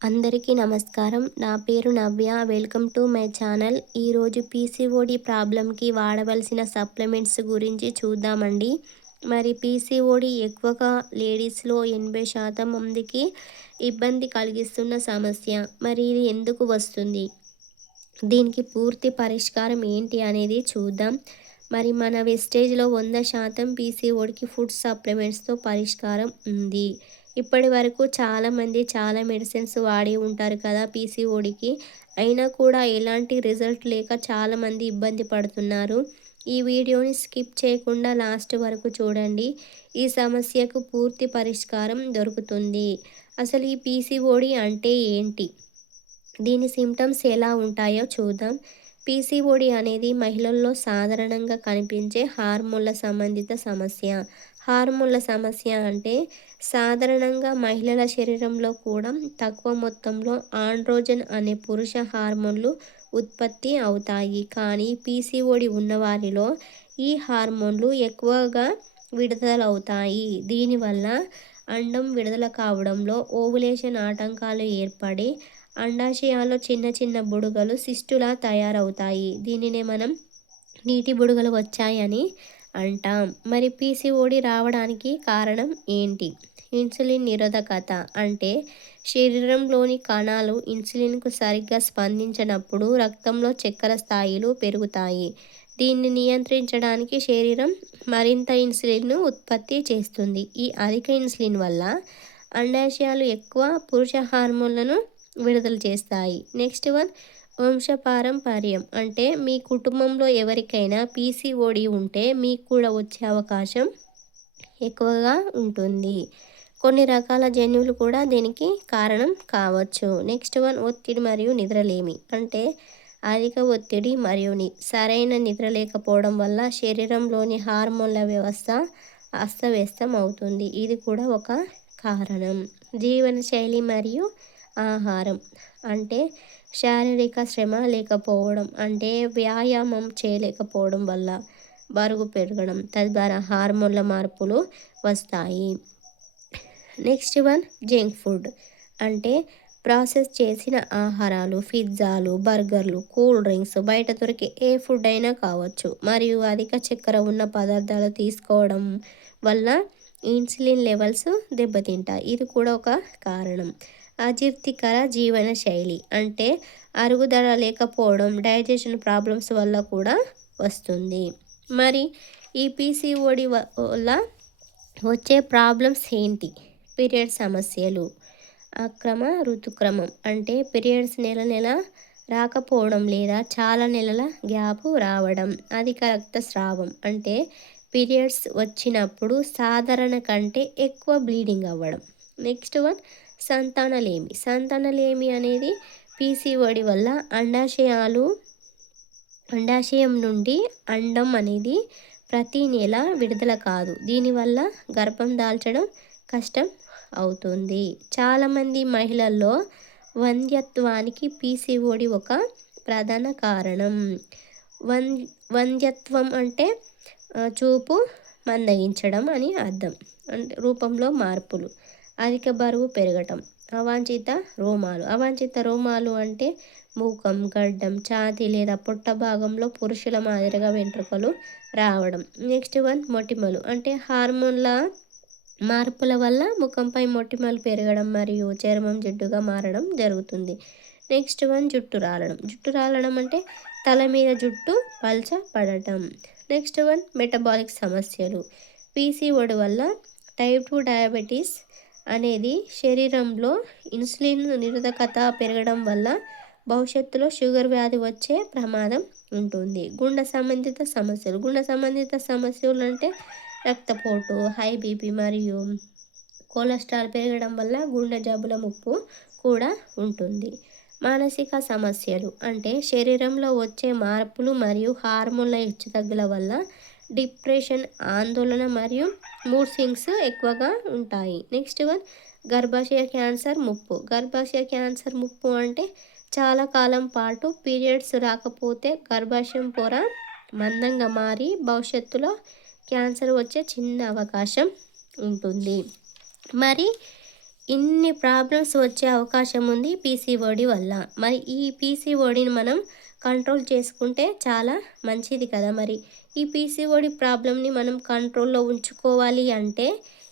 అందరికీ నమస్కారం. నా పేరు Navya. Welcome to my channel. ఈరోజు పీసీఓడి ప్రాబ్లమ్‌కి వాడవలసిన సప్లిమెంట్స్ గురించి చూద్దామండి. మరి పీసీఓడి ఎక్కువగా లేడీస్‌లో 80% మందికి ఇబ్బంది కలిగిస్తున్న సమస్య. మరి ఇది ఎందుకు వస్తుంది? దీనికి పూర్తి పరిష్కారం ఏంటి అనేది చూద్దాం. మరి మన వెస్టేజ్‌లో 100% పీసీఓడికి ఫుడ్ సప్లిమెంట్స్‌తో పరిష్కారం ఉంది. ఇప్పటి వరకు చాలామంది చాలా మెడిసిన్స్ వాడి ఉంటారు కదా పీసీఓడికి. అయినా కూడా ఎలాంటి రిజల్ట్ లేక చాలామంది ఇబ్బంది పడుతున్నారు. ఈ వీడియోని స్కిప్ చేయకుండా లాస్ట్ వరకు చూడండి. ఈ సమస్యకు పూర్తి పరిష్కారం దొరుకుతుంది. అసలు ఈ పీసీఓడి అంటే ఏంటి? దీని సింప్టమ్స్ ఎలా ఉంటాయో చూద్దాం. పీసీఓడి అనేది మహిళల్లో సాధారణంగా కనిపించే హార్మోన్ల సంబంధిత సమస్య. హార్మోన్ల సమస్య అంటే సాధారణంగా మహిళల శరీరంలో కూడా తక్కువ మొత్తంలో ఆండ్రోజన్ అనే పురుష హార్మోన్లు ఉత్పత్తి అవుతాయి. కానీ పీసీఓడి ఉన్నవారిలో ఈ హార్మోన్లు ఎక్కువగా విడుదలవుతాయి. దీనివల్ల అండం విడుదల కావడంలో ఓవులేషన్ ఆటంకాలు ఏర్పడి అండాశయాల్లో చిన్న చిన్న బుడగలు సిస్టులా తయారవుతాయి. దీనినే మనం నీటి బుడగలు వచ్చాయని అంటాం. మరి పీసీఓడి రావడానికి కారణం ఏంటి? ఇన్సులిన్ నిరోధకత అంటే శరీరంలోని కణాలు ఇన్సులిన్కు సరిగ్గా స్పందించనప్పుడు రక్తంలో చక్కెర స్థాయిలు పెరుగుతాయి. దీన్ని నియంత్రించడానికి శరీరం మరింత ఇన్సులిన్ను ఉత్పత్తి చేస్తుంది. ఈ అధిక ఇన్సులిన్ వల్ల అండాశయాలు ఎక్కువ పురుష హార్మోన్లను విడుదల చేస్తాయి. నెక్స్ట్ వన్, వంశపారంపర్యం అంటే మీ కుటుంబంలో ఎవరికైనా పీసీఓడి ఉంటే మీకు కూడా వచ్చే అవకాశం ఎక్కువగా ఉంటుంది. కొన్ని రకాల జన్యువులు కూడా దీనికి కారణం కావచ్చు. నెక్స్ట్ వన్, ఒత్తిడి మరియు నిద్రలేమి అంటే అధిక ఒత్తిడి మరియు సరైన నిద్ర లేకపోవడం వల్ల శరీరంలోని హార్మోన్ల వ్యవస్థ అస్తవ్యస్తం అవుతుంది. ఇది కూడా ఒక కారణం. జీవనశైలి మరియు ఆహారం అంటే శారీరక శ్రమ లేకపోవడం అంటే వ్యాయామం చేయలేకపోవడం వల్ల బరువు పెరగడం తద్వారా హార్మోన్ల మార్పులు వస్తాయి. నెక్స్ట్ వన్, జంక్ ఫుడ్ అంటే ప్రాసెస్ చేసిన ఆహారాలు, పిజ్జాలు, బర్గర్లు, కూల్ డ్రింక్స్, బయట దొరికే ఏ ఫుడ్ అయినా కావచ్చు. మరియు అధిక చక్కెర ఉన్న పదార్థాలు తీసుకోవడం వల్ల ఇన్సులిన్ లెవెల్స్ దెబ్బతింటాయి. ఇది కూడా ఒక కారణం. అజీర్తికర జీవన శైలి అంటే అరుగుదల లేకపోవడం, డైజెషన్ ప్రాబ్లమ్స్ వల్ల కూడా వస్తుంది. మరి ఈ పీసీఓడి వల్ల వచ్చే ప్రాబ్లమ్స్ ఏంటి? పీరియడ్ సమస్యలు, అక్రమ ఋతుక్రమం అంటే పీరియడ్స్ నెల నెల రాకపోవడం లేదా చాలా నెలల గ్యాప్ రావడం, అధిక రక్తస్రావం అంటే పీరియడ్స్ వచ్చినప్పుడు సాధారణ కంటే ఎక్కువ బ్లీడింగ్ అవ్వడం. Next one, సంతానలేమి. సంతానలేమి అనేది పీసీఓడి వల్ల అండాశయం నుండి అండం అనేది ప్రతి నెల విడుదల కాదు. దీనివల్ల గర్భం దాల్చడం కష్టం అవుతుంది. చాలామంది మహిళల్లో వంధ్యత్వానికి పీసీఓడి ఒక ప్రధాన కారణం. వంధ్యత్వం అంటే చూపు మందగించడం అని అర్థం. అంటే రూపంలో మార్పులు, అధిక బరువు పెరగటం, అవాంఛిత రోమాలు అంటే మూకం, గడ్డం, ఛాతీ లేదా పొట్ట భాగంలో పురుషుల మాదిరిగా వెంట్రుకలు రావడం. నెక్స్ట్ వన్, మొటిమలు అంటే హార్మోన్ల మార్పుల వల్ల ముఖంపై మొటిమలు పెరగడం మరియు చర్మం జిడ్డుగా మారడం జరుగుతుంది. నెక్స్ట్ వన్, జుట్టు రాలడం అంటే తల మీద జుట్టు పల్చ పడటం. నెక్స్ట్ వన్, మెటబాలిక్ సమస్యలు. పీసీఓడి వల్ల టైప్ 2 డయాబెటీస్ అనేది శరీరంలో ఇన్సులిన్ నిరోధకత పెరగడం వల్ల భవిష్యత్తులో షుగర్ వ్యాధి వచ్చే ప్రమాదం ఉంటుంది. గుండె సంబంధిత సమస్యలు అంటే రక్తపోటు, హై బీపీ మరియు కొలెస్ట్రాల్ పెరగడం వల్ల గుండె జబ్బుల ముప్పు కూడా ఉంటుంది. మానసిక సమస్యలు అంటే శరీరంలో వచ్చే మార్పులు మరియు హార్మోన్ల హెచ్చుతగ్గుల వల్ల డిప్రెషన్, ఆందోళన మరియు మూడ్ స్వింగ్స్ ఎక్కువగా ఉంటాయి. నెక్స్ట్ వన్, గర్భాశయ క్యాన్సర్ ముప్పు అంటే చాలా కాలం పాటు పీరియడ్స్ రాకపోతే గర్భాశయం పొర మందంగా మారి భవిష్యత్తులో క్యాన్సర్ వచ్చే చిన్న అవకాశం ఉంటుంది. మరి ఇన్ని ప్రాబ్లమ్స్ వచ్చే అవకాశం ఉంది పీసీఓడి వల్ల. మరి ఈ పీసీఓడిని మనం కంట్రోల్ చేసుకుంటే చాలా మంచిది కదా! మరి ఈ పీసీఓడి ప్రాబ్లమ్‌ని మనం కంట్రోల్‌లో ఉంచుకోవాలి అంటే,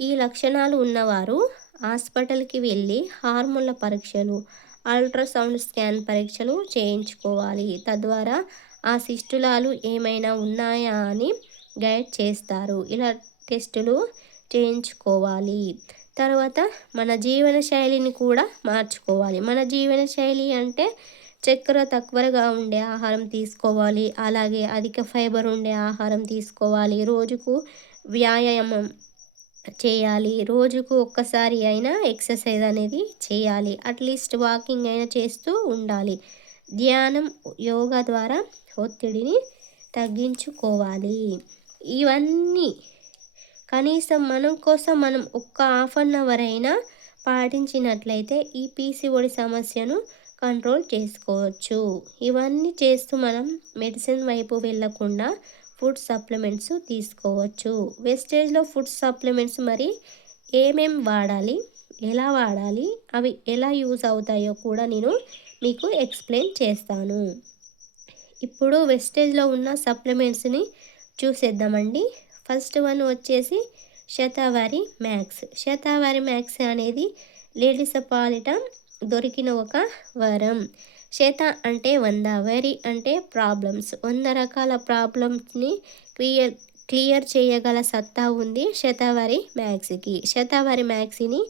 ఈ లక్షణాలు ఉన్నవారు హాస్పిటల్‌కి వెళ్ళి హార్మోన్ల పరీక్షలు, అల్ట్రాసౌండ్ స్కాన్ పరీక్షలు చేయించుకోవాలి. తద్వారా ఆ శిష్టులాలు ఏమైనా ఉన్నాయా అని గైడ్ చేస్తారు. ఇలా టెస్టులు చేయించుకోవాలి. తర్వాత మన జీవన శైలిని కూడా మార్చుకోవాలి. మన జీవన శైలి అంటే చక్కెర తక్కువగా ఉండే ఆహారం తీసుకోవాలి. అలాగే అధిక ఫైబర్ ఉండే ఆహారం తీసుకోవాలి. రోజుకు వ్యాయామం చేయాలి. రోజుకు ఒక్కసారి అయినా ఎక్సర్సైజ్ అనేది చేయాలి. అట్‌లీస్ట్ వాకింగ్ అయినా చేస్తూ ఉండాలి. ధ్యానం, యోగా ద్వారా ఒత్తిడిని తగ్గించుకోవాలి. ఇవన్నీ కనీసం మనం కోసం మనం ఒక్క హాఫ్ అన్ అవర్ అయినా పాటించినట్లయితే ఈ పీసీఓడి సమస్యను కంట్రోల్ చేసుకోవచ్చు. ఇవన్నీ చేస్తూ మనం మెడిసిన్ వైపు వెళ్ళకుండా ఫుడ్ సప్లిమెంట్స్ తీసుకోవచ్చు. వెస్టేజ్‌లో ఫుడ్ సప్లిమెంట్స్ మరి ఏమేం వాడాలి? ఎలా వాడాలి? అవి ఎలా యూజ్ అవుతాయో కూడా నేను మీకు ఎక్స్‌ప్లెయిన్ చేస్తాను. ఇప్పుడు వెస్టేజ్‌లో ఉన్న సప్లిమెంట్స్‌ని చూసేద్దామండి. ఫస్ట్ వన్ వచ్చేసి శతావారి మ్యాక్స్. శతావారి మ్యాక్స్ అనేది లేడీస్ పాలిట దొరికిన ఒక వరం. శత అంటే 100, వరి అంటే ప్రాబ్లమ్స్. 100 రకాల ప్రాబ్లమ్స్‌ని క్లియర్ క్లియర్ చేయగల సత్తా ఉంది శతావారి మ్యాక్స్‌కి. శతావారి మ్యాక్స్‌ని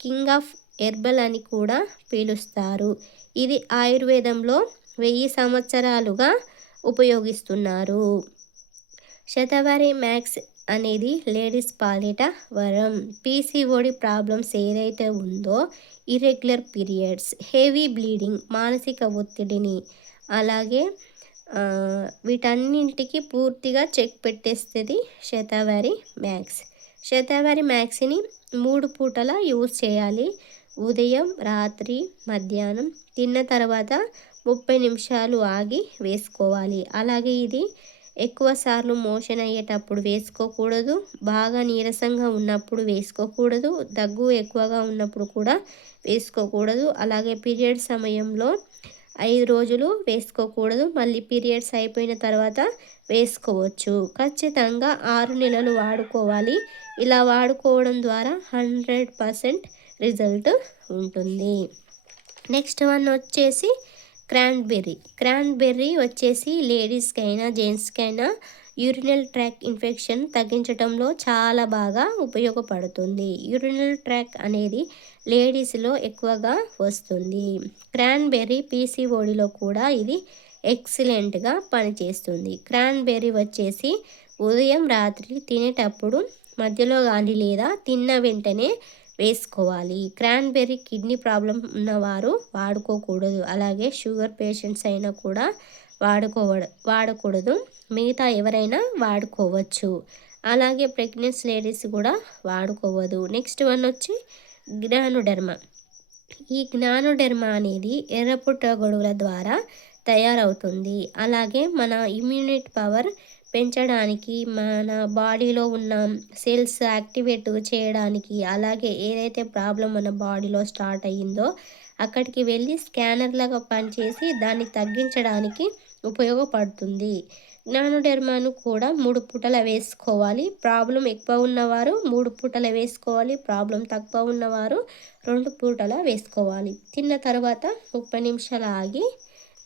కింగ్ ఆఫ్ హెర్బల్ అని కూడా పిలుస్తారు. ఇది ఆయుర్వేదంలో 1000 సంవత్సరాలుగా ఉపయోగిస్తున్నారు. శతావారి మ్యాక్స్ అనేది లేడీస్ పాలిట వరం. పీసీఓడి ప్రాబ్లమ్స్ ఏదైతే ఉందో, ఇర్రెగ్యులర్ పీరియడ్స్, హెవీ బ్లీడింగ్, మానసిక ఒత్తిడిని, అలాగే వీటన్నింటికి పూర్తిగా చెక్ పెట్టేస్తుంది శతావారి మ్యాక్స్. శతావారి మ్యాక్స్‌ని 3 పూటలా యూజ్ చేయాలి. ఉదయం, రాత్రి, మధ్యాహ్నం తిన్న తర్వాత 30 నిమిషాలు ఆగి వేసుకోవాలి. అలాగే ఇది ఎక్కువ సార్లు మోషన్ అయ్యేటప్పుడు వేసుకోకూడదు. బాగా నీరసంగా ఉన్నప్పుడు వేసుకోకూడదు. దగ్గు ఎక్కువగా ఉన్నప్పుడు కూడా వేసుకోకూడదు. అలాగే పీరియడ్ సమయంలో 5 రోజులు వేసుకోకూడదు. మళ్ళీ పీరియడ్స్ అయిపోయిన తర్వాత వేసుకోవచ్చు. ఖచ్చితంగా 6 నెలలు వాడుకోవాలి. ఇలా వాడుకోవడం ద్వారా 100% రిజల్ట్ ఉంటుంది. నెక్స్ట్ వన్ వచ్చేసి క్రాన్బెర్రీ. క్రాన్బెర్రీ వచ్చేసి లేడీస్‌కైనా, జెంట్స్‌కైనా యూరినల్ ట్రాక్ ఇన్ఫెక్షన్ తగ్గించడంలో చాలా బాగా ఉపయోగపడుతుంది. యూరినల్ ట్రాక్ అనేది లేడీస్‌లో ఎక్కువగా వస్తుంది. క్రాన్బెర్రీ పీసీఓడిలో కూడా ఇది ఎక్సలెంట్‌గా పనిచేస్తుంది. క్రాన్బెర్రీ వచ్చేసి ఉదయం, రాత్రి తినేటప్పుడు మధ్యలో గానీ లేదా తిన్న వెంటనే వేసుకోవాలి. క్రాన్బెర్రీ కిడ్నీ ప్రాబ్లం ఉన్నవారు వాడుకోకూడదు. అలాగే షుగర్ పేషెంట్స్ అయినా కూడా వాడకూడదు. మిగతా ఎవరైనా వాడుకోవచ్చు. అలాగే ప్రెగ్నెన్సీ లేడీస్ కూడా వాడుకోవద్దు. నెక్స్ట్ వన్ వచ్చి గ్నానోడెర్మా. ఈ గ్నానోడెర్మా అనేది ఎర్రపుట్టగొడుగుల ద్వారా తయారవుతుంది. అలాగే మన ఇమ్యూనిటీ పవర్ పెంచడానికి, మన బాడీలో ఉన్న సెల్స్ యాక్టివేట్ చేయడానికి, అలాగే ఏదైతే ప్రాబ్లం మన బాడీలో స్టార్ట్ అయ్యిందో అక్కడికి వెళ్ళి స్కానర్‌లాగా పనిచేసి దాన్ని తగ్గించడానికి ఉపయోగపడుతుంది. గ్నానోడెర్మాను కూడా 3 పూటల వేసుకోవాలి. ప్రాబ్లం ఎక్కువ ఉన్నవారు 3 పూటల వేసుకోవాలి. ప్రాబ్లం తక్కువ ఉన్నవారు 2 పూటల వేసుకోవాలి. తిన్న తర్వాత 30 నిమిషాలు ఆగి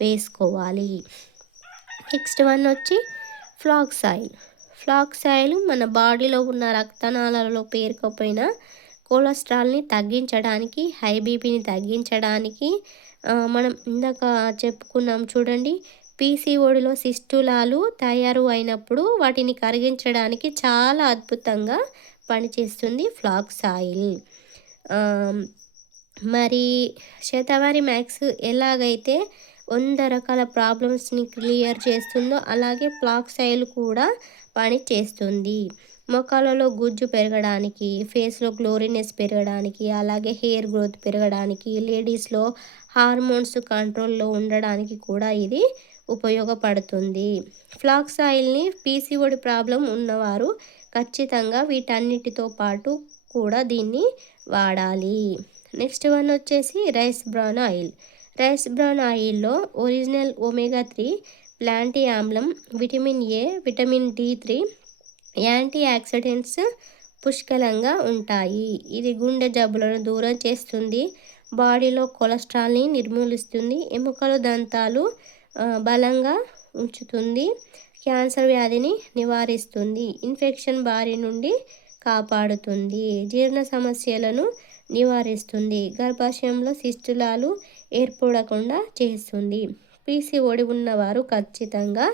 వేసుకోవాలి. నెక్స్ట్ వన్ వచ్చి ఫ్లాక్స్ ఆయిల్. ఫ్లాక్స్ ఆయిల్ మన బాడీలో ఉన్న రక్తనాళాలలో పేరుకుపోయిన కొలెస్ట్రాల్ని తగ్గించడానికి, హై బీపీని తగ్గించడానికి, మనం ఇందాక చెప్పుకున్నాం చూడండి, పీసీఓడిలో సిస్టులాలు తయారు అయినప్పుడు వాటిని కరిగించడానికి చాలా అద్భుతంగా పనిచేస్తుంది ఫ్లాక్స్ ఆయిల్. మరి శతావారి మ్యాక్స్ ఎలాగైతే 100 రకాల ప్రాబ్లమ్స్‌ని క్లియర్ చేస్తుందో, అలాగే ఫ్లాక్స్ ఆయిల్ కూడా పని చేస్తుంది. మొఖాలలో గుజ్జు పెరగడానికి, ఫేస్‌లో గ్లోరీనెస్ పెరగడానికి, అలాగే హెయిర్ గ్రోత్ పెరగడానికి, లేడీస్‌లో హార్మోన్స్ కంట్రోల్‌లో ఉండడానికి కూడా ఇది ఉపయోగపడుతుంది. ఫ్లాక్స్ ఆయిల్‌ని పీసీఓడి ప్రాబ్లం ఉన్నవారు ఖచ్చితంగా వీటన్నిటితో పాటు కూడా దీన్ని వాడాలి. నెక్స్ట్ వన్ వచ్చేసి rice bran oil. Rice bran ఆయిల్లో ఒరిజినల్ ఒమేగా 3 ప్లాంటీ ఆమ్లం, vitamin A, vitamin D3, antioxidants పుష్కలంగా ఉంటాయి. ఇది గుండె జబ్బులను దూరం చేస్తుంది, బాడీలో కొలెస్ట్రాల్ని నిర్మూలిస్తుంది, ఎముకలు దంతాలు బలంగా ఉంచుతుంది, క్యాన్సర్ వ్యాధిని నివారిస్తుంది, ఇన్ఫెక్షన్ బారి నుండి కాపాడుతుంది, జీర్ణ సమస్యలను నివారిస్తుంది, గర్భాశయంలో శిస్తులాలు ఏర్పడకుండా చేస్తుంది. పీసీఓడి ఉన్నవారు ఖచ్చితంగా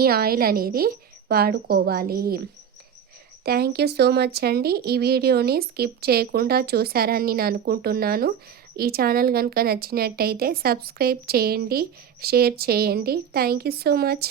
ఈ ఆయిల్ అనేది వాడుకోవాలి. థ్యాంక్ యూ సో మచ్ అండి. ఈ వీడియోని స్కిప్ చేయకుండా చూసారని నేను అనుకుంటున్నాను. ఈ ఛానల్ కనుక నచ్చినట్టయితే సబ్స్క్రైబ్ చేయండి, షేర్ చేయండి. Thank you so much.